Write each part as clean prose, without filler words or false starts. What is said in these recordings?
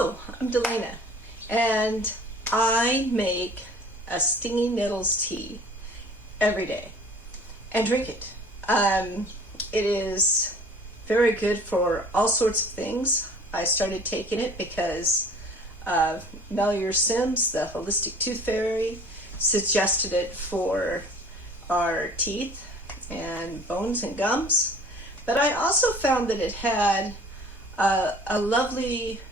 Hello, I'm Delaina, and I make a Stinging Nettles tea every day and drink it. It is very good for all sorts of things. I started taking it because Melior Sims, the holistic tooth fairy, suggested it for our teeth and bones and gums. But I also found that it had a lovely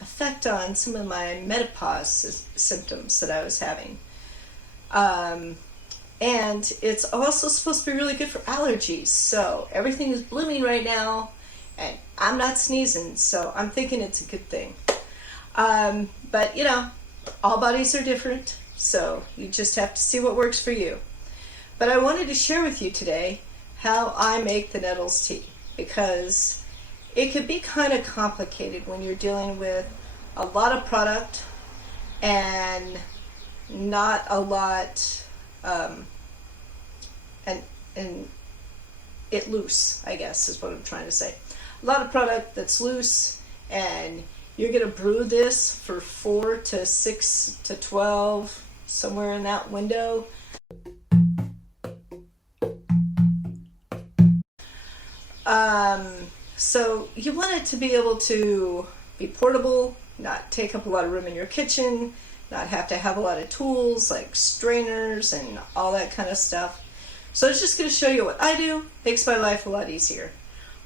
effect on some of my menopause symptoms that I was having. And it's also supposed to be really good for allergies. So everything is blooming right now and I'm not sneezing, so I'm thinking it's a good thing. But you know, all bodies are different, so you just have to see what works for you. But I wanted to share with you today how I make the nettles tea, because it could be kind of complicated when you're dealing with a lot of product and not a lot, and it loose, I guess is what I'm trying to say. A lot of product that's loose, and you're going to brew this for 4 to 6 to 12, somewhere in that window. So you want it to be able to be portable, not take up a lot of room in your kitchen, not have to have a lot of tools like strainers and all that kind of stuff. So I'm just going to show you what I do. Makes my life a lot easier.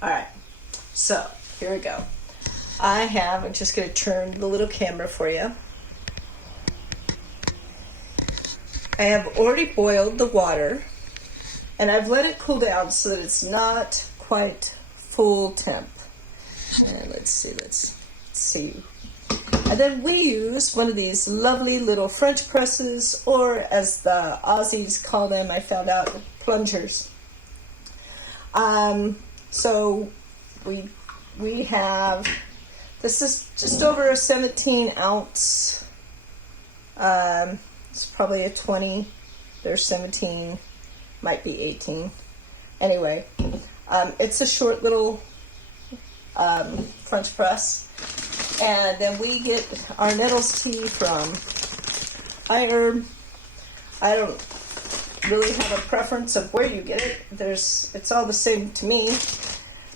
Alright, so here we go. I'm just going to turn the little camera for you. I have already boiled the water, and I've let it cool down so that it's not quite full temp. And let's see. And then we use one of these lovely little French presses, or as the Aussies call them, I found out, plungers. So we have, this is just over a 17 ounce, it's probably a 20, there's 17, might be 18. Anyway, it's a short little French press. And then we get our nettles tea from iHerb. I don't really have a preference of where you get it. It's all the same to me.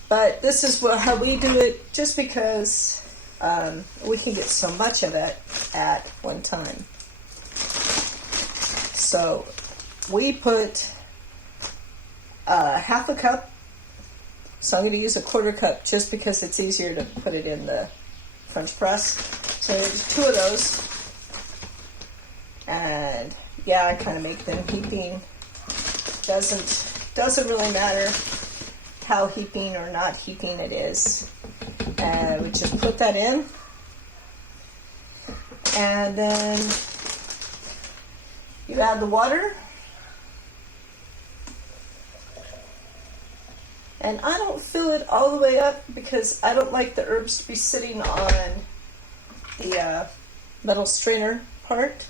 But this is how we do it, just because we can get so much of it at one time. So we put half a cup. So I'm going to use a quarter cup just because it's easier to put it in the French press. So there's 2 of those. And yeah, I kind of make them heaping. Doesn't really matter how heaping or not heaping it is. And we just put that in. And then you add the water. And I don't fill it all the way up because I don't like the herbs to be sitting on the metal strainer part.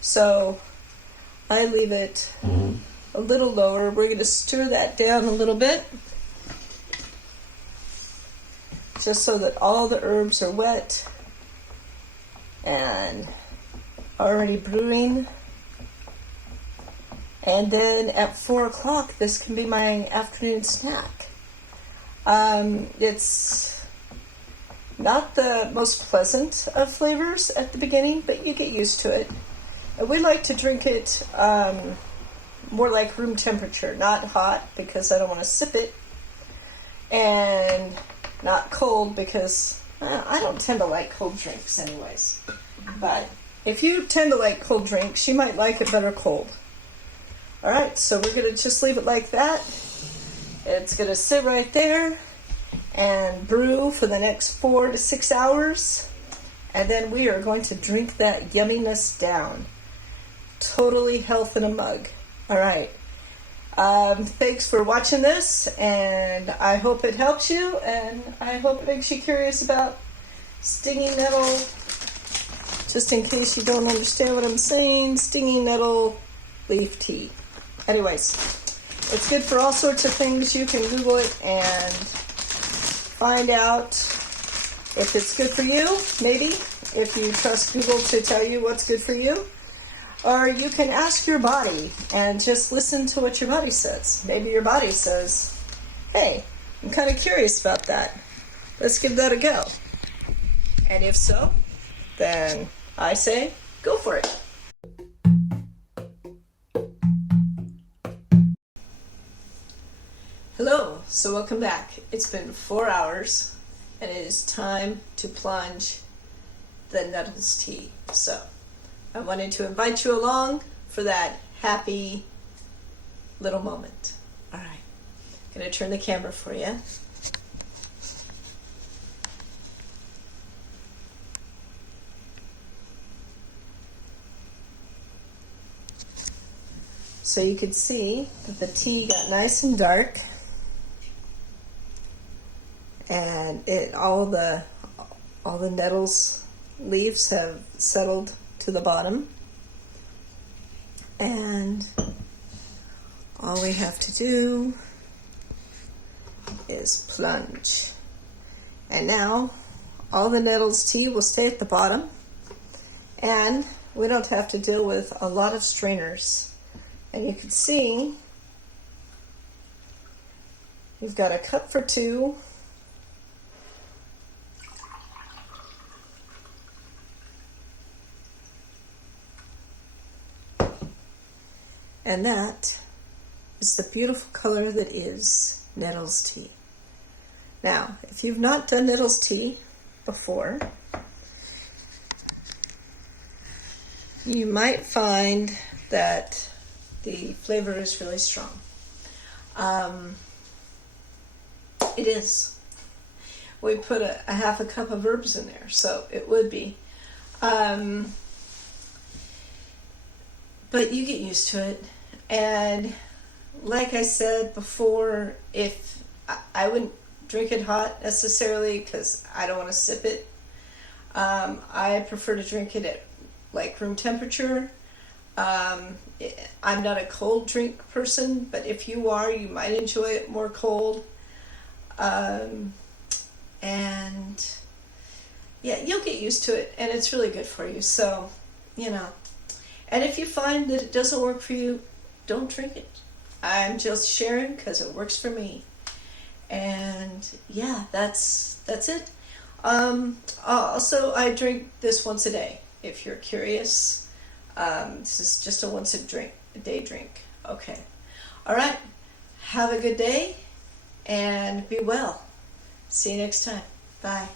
So I leave it a little lower. We're going to stir that down a little bit, just so that all the herbs are wet and already brewing. And then at 4 o'clock, this can be my afternoon snack. It's not the most pleasant of flavors at the beginning, but you get used to it. And we like to drink it more like room temperature, not hot because I don't want to sip it, and not cold because I don't tend to like cold drinks anyways. But if you tend to like cold drinks, you might like it better cold. Alright, so we're going to just leave it like that. It's going to sit right there and brew for the next 4 to 6 hours. And then we are going to drink that yumminess down. Totally health in a mug. Alright. Thanks for watching this, and I hope it helps you, and I hope it makes you curious about stinging nettle. Just in case you don't understand what I'm saying, stinging nettle leaf tea. Anyways, it's good for all sorts of things. You can Google it and find out if it's good for you, maybe, if you trust Google to tell you what's good for you. Or you can ask your body and just listen to what your body says. Maybe your body says, hey, I'm kind of curious about that. Let's give that a go. And if so, then I say, go for it. Hello, so welcome back. It's been 4 hours and it is time to plunge the nettles tea. So I wanted to invite you along for that happy little moment. All right, I'm going to turn the camera for you. So you can see that the tea got nice and dark, and all the nettles leaves have settled to the bottom, and all we have to do is plunge. And now all the nettles tea will stay at the bottom, and we don't have to deal with a lot of strainers. And you can see you've got a cup for two, and that is the beautiful color that is nettles tea. Now, if you've not done nettles tea before, you might find that the flavor is really strong. It is. We put a half a cup of herbs in there, so it would be. But you get used to it. And like I said before, if I wouldn't drink it hot necessarily because I don't want to sip it. I prefer to drink it at like room temperature. I'm not a cold drink person, but if you are, you might enjoy it more cold. And yeah, you'll get used to it, and it's really good for you. So, you know, and if you find that it doesn't work for you, don't drink it. I'm just sharing because it works for me. And yeah, that's it. Also, I drink this once a day, if you're curious. This is just a once a day drink. Okay. All right. Have a good day and be well. See you next time. Bye.